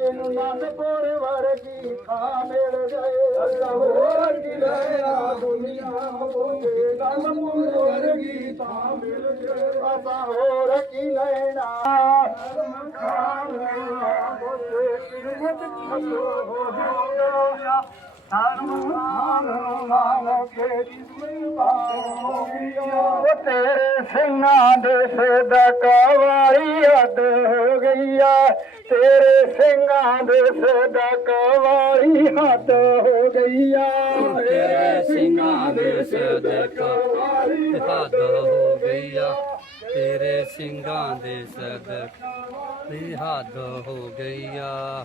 नथोरवर गीता मिरगोर किला दुनिया भुते नीता मिरगोर किला कामया भया ਉਹ ਤੇਰੇ ਸਿੰਘਾਂ ਦੇ ਸਦਕਾ ਵਾਲੀ ਹੱਦ ਹੋ ਗਈ ਆ। ਤੇਰੇ ਸਿੰਘਾਂ ਦੇ ਸਦਕਾ ਵਾਲੀ ਹੱਦ ਹੋ ਗਈ ਆ। ਤੇਰੇ ਸਿੰਘਾਂ ਦੇ ਸਦਾ ਸਦਕਾ ਹੱਦ ਹੋ ਗਈ ਆ। ਤੇਰੇ ਸਿੰਘਾਂ ਦੇ ਸਦਾ ਦੀ ਹੱਦ ਹੋ ਗਈ ਆ।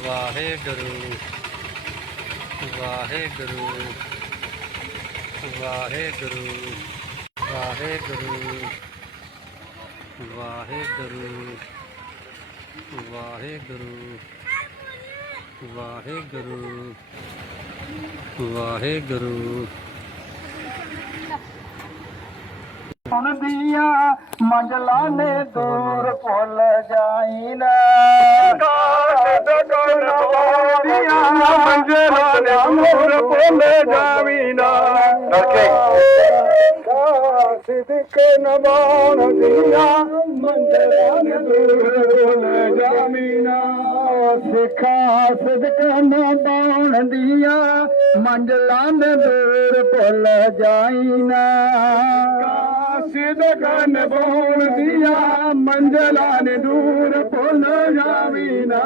ਵਾਹਿਗੁਰੂ ਵਾਹਿਗੁਰੂ ਵਾਹਿਗੁਰੂ ਵਾਹਿਗੁਰੂ ਵਾਹਿਗੁਰੂ ਵਾਹਿਗੁਰੂ ਵਾਹਿਗੁਰੂ ਵਾਹਿਗੁਰੂ। ਹੁਣ ਦੀਆਂ ਨੇ ਦੂਰ ਭੁੱਲ ਜਾਈ दू भु जामीना सिखास मंझल दूर भुल जामीना सिखासि कन पिय मंडल दूर पुल ज सिधकानंजलनि दूर भुल जमीना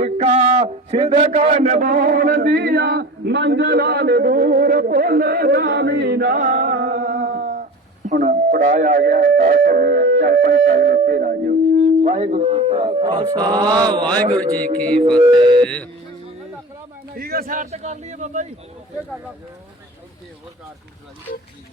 ਸਿੱਕਾ ਸਿਦਕਾ ਨਿਭਾਉਣ ਦੀਆਂ ਮੰਜ਼ਲਾਂ ਦੇ ਦੂਰ ਭੁੱਲ ਜਾਵੀਨਾ ਹੁਣ ਪੜਾਇ ਆ ਗਿਆ ਦਾਸ ਹੋ ਗਿਆ ਚੱਲ ਪੰਜ ਚੱਲ ਇੱਥੇ ਰਾਜੋ ਵਾਹਿਗੁਰੂ ਜੀ ਖਾਲਸਾ। ਵਾਹਿਗੁਰੂ ਜੀ ਕੀ ਫਤਿਹ। ਠੀਕ ਹੈ ਸੈਟ ਕਰ ਲਈਏ ਬਾਬਾ ਜੀ। ਇਹ ਕਰ ਲਾ ਇੱਥੇ ਹੋਰ ਕਾਰਕੂਟ ਰਾਜੀ